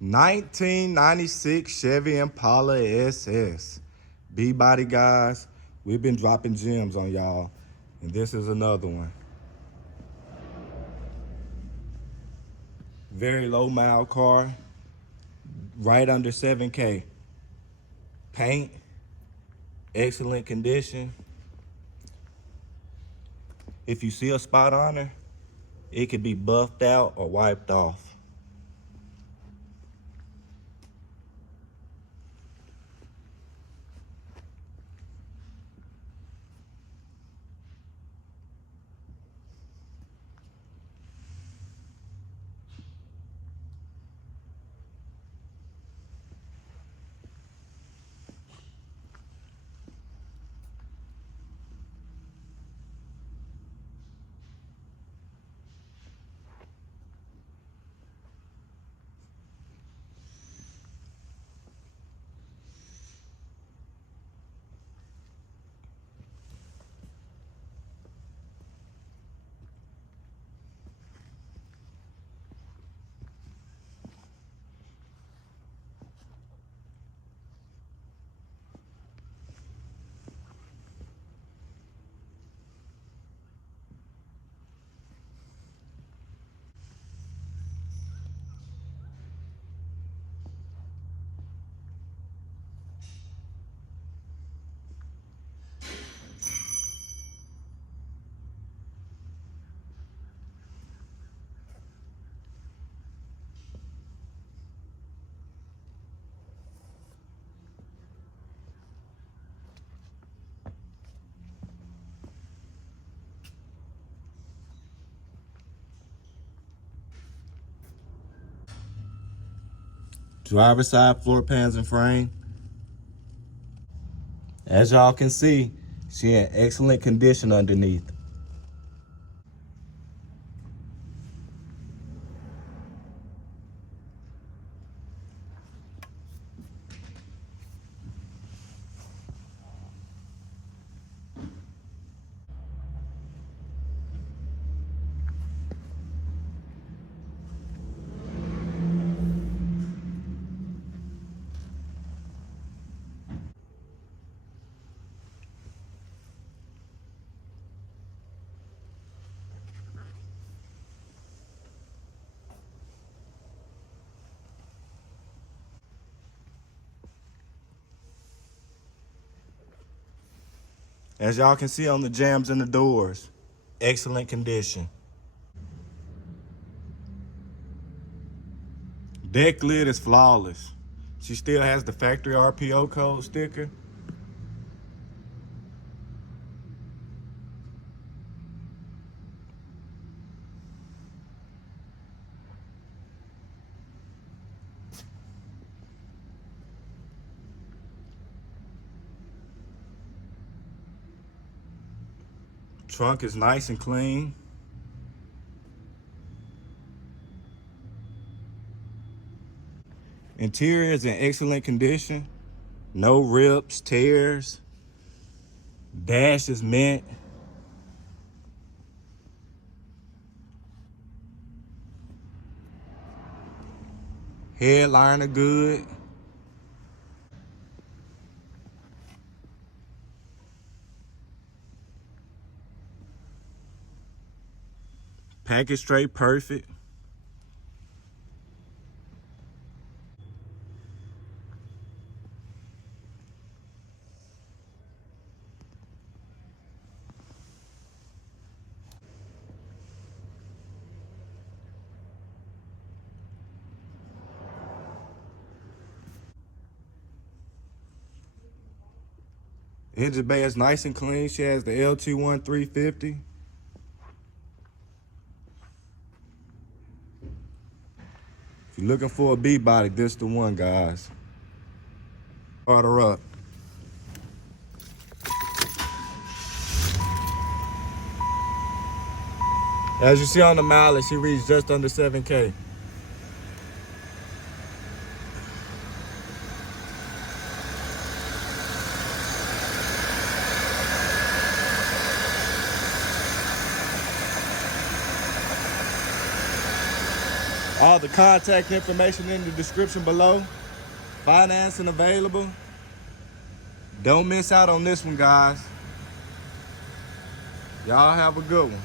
1996 Chevy Impala SS. B-body guys, we've been dropping gems on y'all, and this is another one. Very low mile car, right under 7K. Paint, excellent condition. If you see a spot on her, it could be buffed out or wiped off. Driver side floor pans and frame. As y'all can see, she in excellent condition underneath. As y'all can see on the jambs and the doors, excellent condition. Deck lid is flawless. She still has the factory RPO code sticker. Trunk is nice and clean. Interior is in excellent condition. No rips, tears. Dash is mint. Headliner good. Package straight perfect. Engine bay is nice and clean. She has the LT1 350. If you're looking for a B-body, this the one, guys. Start her up. As you see on the mileage, she reached just under 7K. All the contact information in the description below. Financing available. Don't miss out on this one, guys. Y'all have a good one.